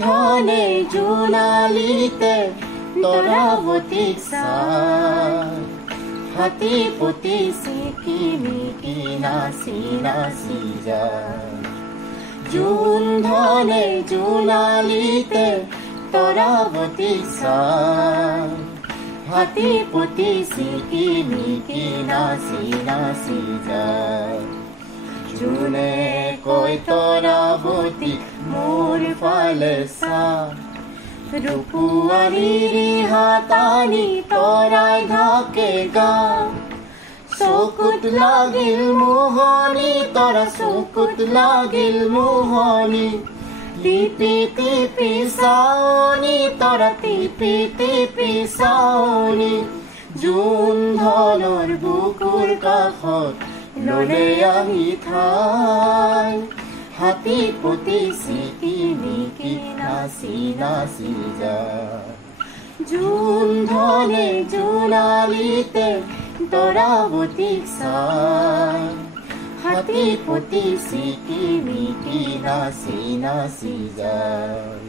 ধনে জোনালীতে তৰাৱতীক চাই হাতী পতি চিকিমিকি নাচি নাচি যায় জোন ধনে জোনালীতে তৰাৱতীক চাই হাতী পতি চিকিমিকি নাচি নাচি যায় জোনে কয় তৰাৱতী মোৰ ফালে চা ৰূপোৱাৰীৰ হাতানি তৰাই ঢাকে গা চকুত লাগিল মোহনি তৰা চকুত লাগিল মোহনি টিপি টিপি চাৱনি তৰা টিপি টিপি চাৱনি জোন ধনৰ বুকুৰ কাষত ললে আহি ঠাই হাতী পতি চিকিমিকি নাচি নাচি যায় জোন ধনে জোনালীতে তৰাৱতীক চাই হাতী পতি চিকিমিকি নাচি নাচি যায়